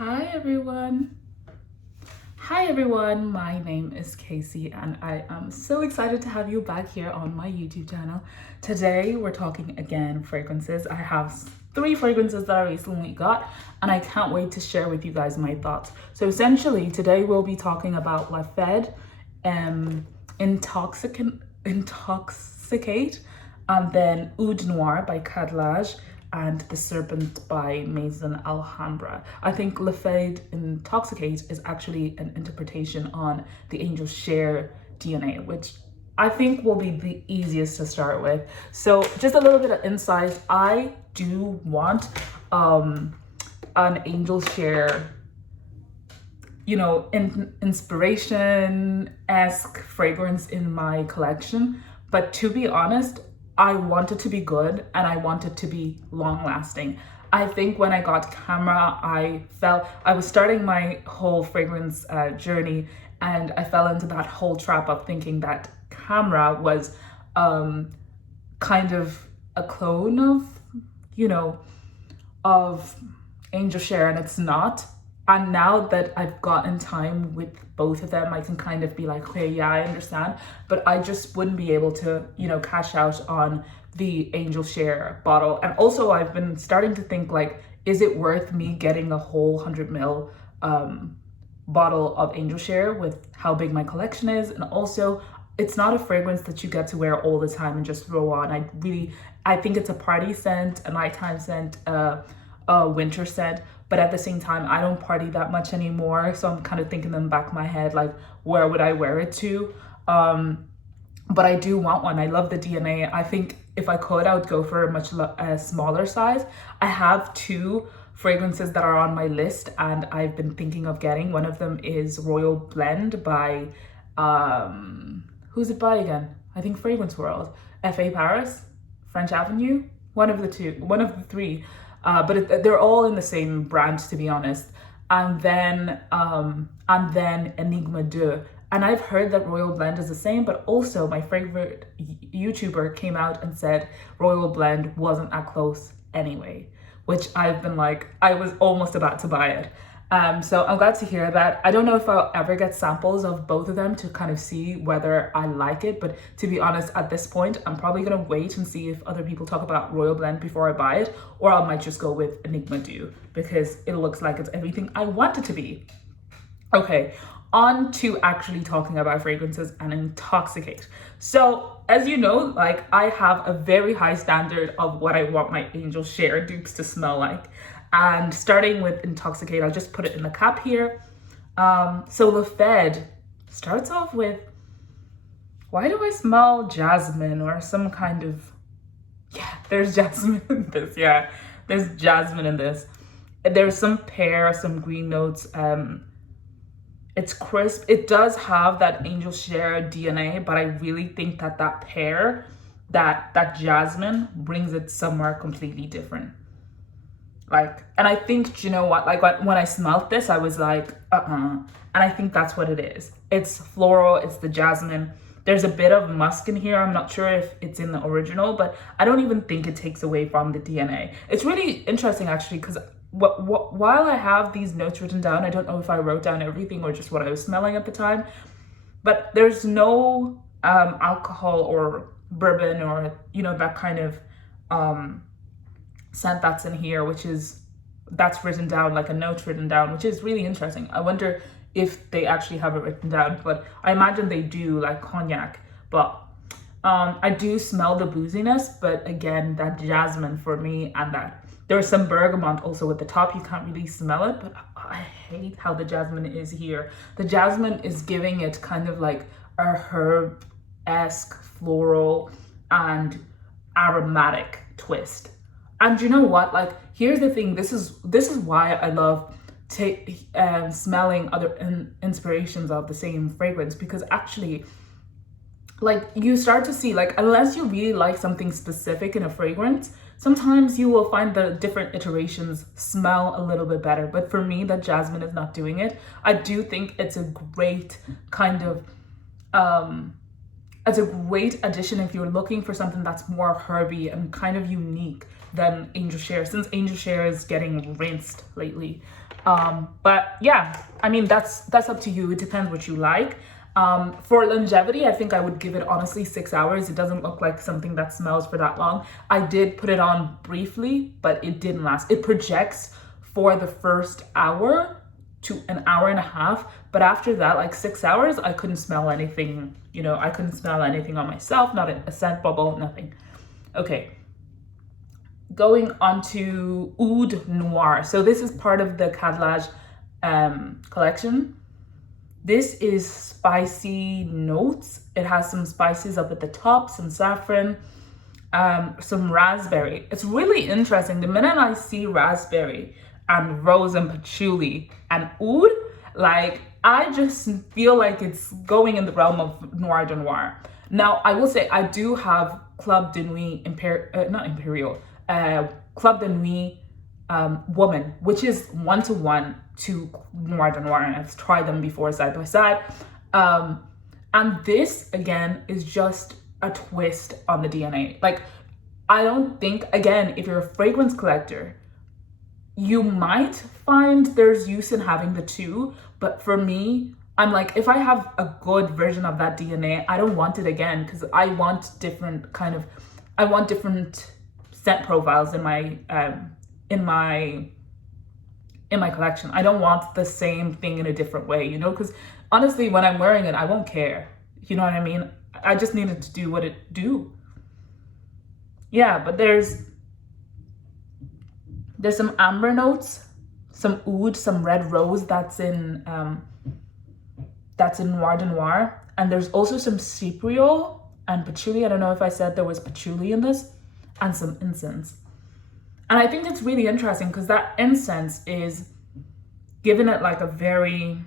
Hi everyone. Hi everyone, my name is Casey and I am so excited to have you back here on my YouTube channel. Today we're talking again fragrances. I have 3 fragrances that I recently got and I can't wait to share with you guys my thoughts. So essentially today we'll be talking about Fede, Intoxicate, and then Oud Noir by Khadlaj, and the Serpent by Maison Alhambra. I think Fede Intoxicate is actually an interpretation on the Angel's Share DNA, which I think will be the easiest to start with. So just a little bit of insight. I do want an Angel's Share, inspiration-esque fragrance in my collection. But to be honest, I want it to be good and I want it to be long lasting. I think when I got Camera, I felt I was starting my whole fragrance journey and I fell into that whole trap of thinking that Camera was kind of a clone of Angel Share, and it's not. And now that I've gotten time with both of them, I can kind of be like, okay, yeah, I understand. But I just wouldn't be able to, cash out on the Angel Share bottle. And also I've been starting to think like, is it worth me getting a whole 100 ml bottle of Angel Share with how big my collection is? And also it's not a fragrance that you get to wear all the time and just throw on. I think it's a party scent, a nighttime scent, a winter scent. But at the same time, I don't party that much anymore. So I'm kind of thinking in the back of my head, like, where would I wear it to? But I do want one. I love the DNA. I think if I could, I would go for a much smaller size. I have 2 fragrances that are on my list and I've been thinking of getting. One of them is Royal Blend by, who's it by again? I think Fragrance World. F.A. Paris, French Avenue, one of the 3. But they're all in the same brand, to be honest. And then Enigma 2. And I've heard that Royal Blend is the same, but also my favorite YouTuber came out and said Royal Blend wasn't that close anyway, which I've been like, I was almost about to buy it. So I'm glad to hear that. I don't know if I'll ever get samples of both of them to kind of see whether I like it, but to be honest, at this point, I'm probably gonna wait and see if other people talk about Royal Blend before I buy it, or I might just go with Enigma 2 because it looks like it's everything I want it to be. Okay, on to actually talking about fragrances and Intoxicate. So as you know, like, I have a very high standard of what I want my Angel Share dupes to smell like. And starting with Intoxicate, I'll just put it in the cap here. So Fede starts off with, why do I smell jasmine or some kind of, there's jasmine in this, there's jasmine in this. There's some pear, some green notes. It's crisp. It does have that Angel Share DNA, but I really think that pear, that jasmine brings it somewhere completely different. And I think, you know what, like when I smelled this, I was like, and I think that's what it is. It's floral, it's the jasmine. There's a bit of musk in here. I'm not sure if it's in the original, but I don't even think it takes away from the DNA. It's really interesting actually, because while I have these notes written down, I don't know if I wrote down everything or just what I was smelling at the time, but there's no alcohol or bourbon or, that kind of scent that's in here, that's written down, like a note written down, which is really interesting. I wonder if they actually have it written down, but I imagine they do, like cognac. But I do smell the booziness, but again, that jasmine for me, and that there's some bergamot also at the top. You can't really smell it, but I hate how the jasmine is here. The jasmine is giving it kind of like a herb-esque, floral and aromatic twist. And you know what, like, here's the thing, this is why I love smelling other inspirations of the same fragrance, because actually, like, you start to see, like, unless you really like something specific in a fragrance, sometimes you will find the different iterations smell a little bit better. But for me, that jasmine is not doing it. I do think it's a great kind of it's a great addition if you're looking for something that's more herby and kind of unique than Angel Share, since Angel Share is getting rinsed lately. But yeah, I mean, that's up to you. It depends what you like. For longevity, I think I would give it honestly 6 hours. It doesn't look like something that smells for that long. I did put it on briefly, but it didn't last. It projects for the first hour to an hour and a half, but after that, like 6 hours, I couldn't smell anything. You know, I couldn't smell anything on myself, not a scent bubble, nothing. Okay, going on to Oud Noir. So this is part of the Khadlaj collection. This is spicy notes. It has some spices up at the top, some saffron, some raspberry. It's really interesting. The minute I see raspberry and rose and patchouli and oud, like, I just feel like it's going in the realm of Noir de Noir. Now, I will say I do have Club de Nuit Club de Nuit Woman, which is 1-to-1 to Noir de Noir, and I've tried them before side by side. And this, again, is just a twist on the DNA. Like, I don't think, again, if you're a fragrance collector, you might find there's use in having the two, but for me, I'm like, if I have a good version of that DNA, I don't want it again, because I want different scent profiles in my collection. I don't want the same thing in a different way, you know, because honestly, when I'm wearing it, I won't care. You know what I mean? I just needed to do what it do. Yeah, but there's some amber notes, some oud, some red rose that's in Noir de Noir, and there's also some cypriol and patchouli. I don't know if I said there was patchouli in this, and some incense. And I think it's really interesting because that incense is giving it like a very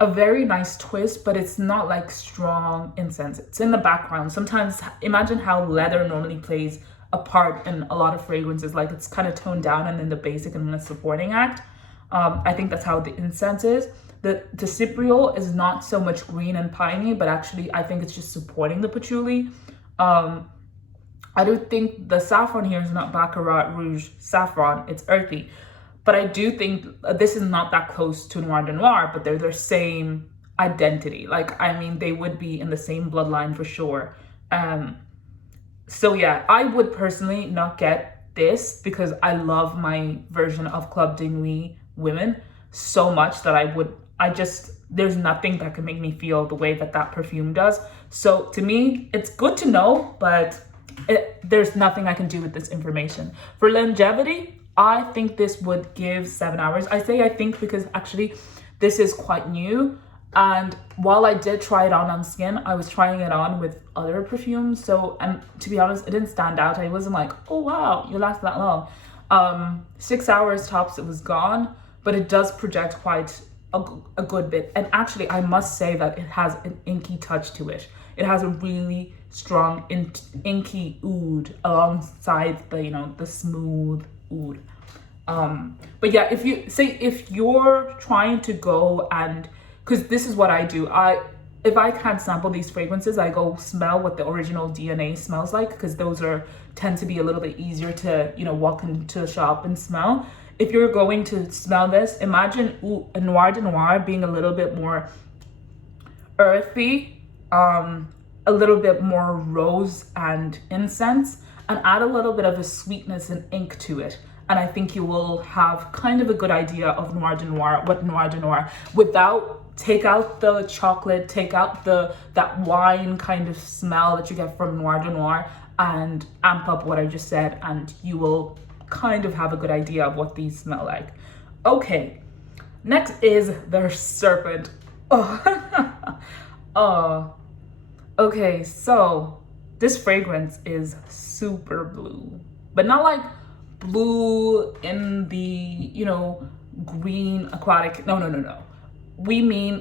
nice twist, but it's not like strong incense. It's in the background. Sometimes imagine how leather normally plays a part in a lot of fragrances, like it's kind of toned down and then the basic and the supporting act. I think that's how the incense is. The cypriol is not so much green and piney, but actually I think it's just supporting the patchouli. I do think the saffron here is not Baccarat Rouge saffron, it's earthy. But I do think this is not that close to Noir de Noir, but they're the same identity. Like, I mean, they would be in the same bloodline for sure. So yeah, I would personally not get this because I love my version of Club de Nuit Women so much that there's nothing that can make me feel the way that perfume does. So to me, it's good to know, but there's nothing I can do with this information. For longevity, I think this would give 7 hours. I say I think because actually this is quite new. And while I did try it on skin, I was trying it on with other perfumes. So, and to be honest, it didn't stand out. I wasn't like, oh wow, you last that long. 6 hours tops, it was gone, but it does project quite a good bit. And actually, I must say that it has an inky touch to it. It has a really strong inky oud alongside the smooth oud. But yeah, if you're trying to go and, because this is what I do, if I can't sample these fragrances, I go smell what the original DNA smells like, because those tend to be a little bit easier to walk into a shop and smell. If you're going to smell this, imagine a Noir de Noir being a little bit more earthy, a little bit more rose and incense, and add a little bit of a sweetness and ink to it. And I think you will have kind of a good idea of Noir de Noir, what Noir de Noir, take out the chocolate, take out that wine kind of smell that you get from Noir de Noir, and amp up what I just said, and you will kind of have a good idea of what these smell like. Okay, next is the Serpent. Oh. Okay, so this fragrance is super blue, but not like blue in the green aquatic. No.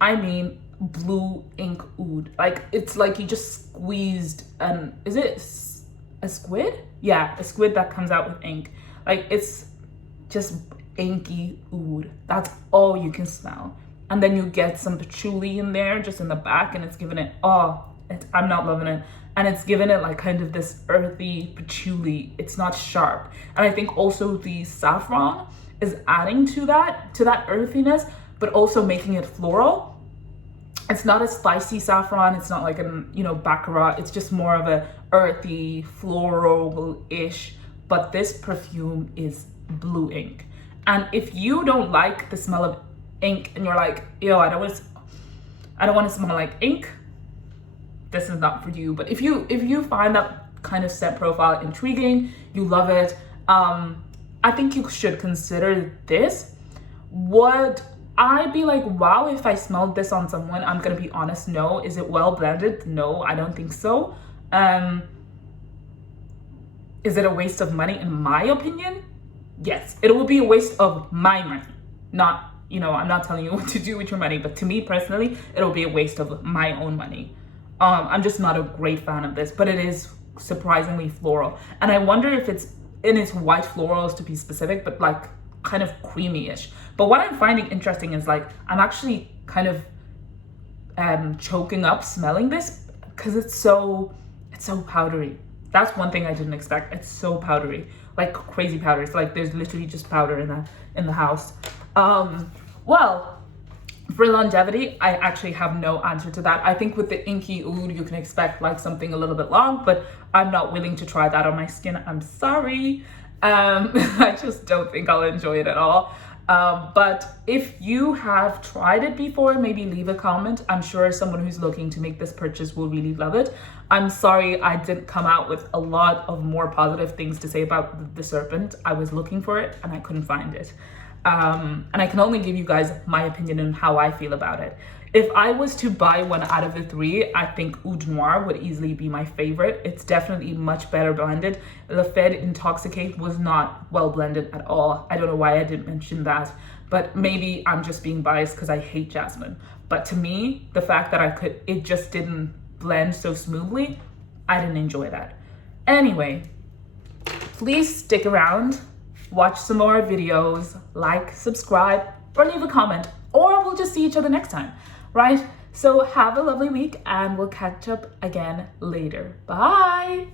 I mean blue ink oud. Like, it's like you just squeezed is it a squid? Yeah, a squid that comes out with ink. Like, it's just inky oud. That's all you can smell. and then you get some patchouli in there just in the back, and it's giving it, I'm not loving it. And it's given it like kind of this earthy patchouli. It's not sharp. And I think also the saffron is adding to that earthiness, but also making it floral. It's not a spicy saffron. It's not like a, you know, baccarat. It's just more of a earthy, floral-ish. But this perfume is blue ink. And if you don't like the smell of ink and you're like, yo, I don't want to smell like ink, this is not for you. But if you find that kind of scent profile intriguing, you love it, I think you should consider this. Would I be like, wow, if I smelled this on someone? I'm gonna be honest, no. Is it well blended? No, I don't think so. Is it a waste of money? In my opinion, yes. It will be a waste of my money. Not, you know, I'm not telling you what to do with your money, but to me personally, it'll be a waste of my own money. I'm just not a great fan of this, but it is surprisingly floral. And I wonder if it's in its white florals, to be specific, but like kind of creamy-ish. But what I'm finding interesting is like, I'm actually kind of choking up smelling this because it's so powdery. That's one thing I didn't expect. It's so powdery, like crazy powder. It's like there's literally just powder in the house. Well, for longevity, I actually have no answer to that. I think with the inky oud, you can expect like something a little bit long, but I'm not willing to try that on my skin. I'm sorry. I just don't think I'll enjoy it at all. But if you have tried it before, maybe leave a comment. I'm sure someone who's looking to make this purchase will really love it. I'm sorry I didn't come out with a lot of more positive things to say about the Serpent. I was looking for it and I couldn't find it. And I can only give you guys my opinion on how I feel about it. If I was to buy one out of the three, I think Oud Noir would easily be my favorite. It's definitely much better blended. The Fede Intoxicate was not well blended at all. I don't know why I didn't mention that, but maybe I'm just being biased because I hate jasmine. But to me, the fact that it just didn't blend so smoothly, I didn't enjoy that. Anyway, please stick around, watch some more videos, like, subscribe, or leave a comment, or we'll just see each other next time. Right? So have a lovely week and we'll catch up again later. Bye.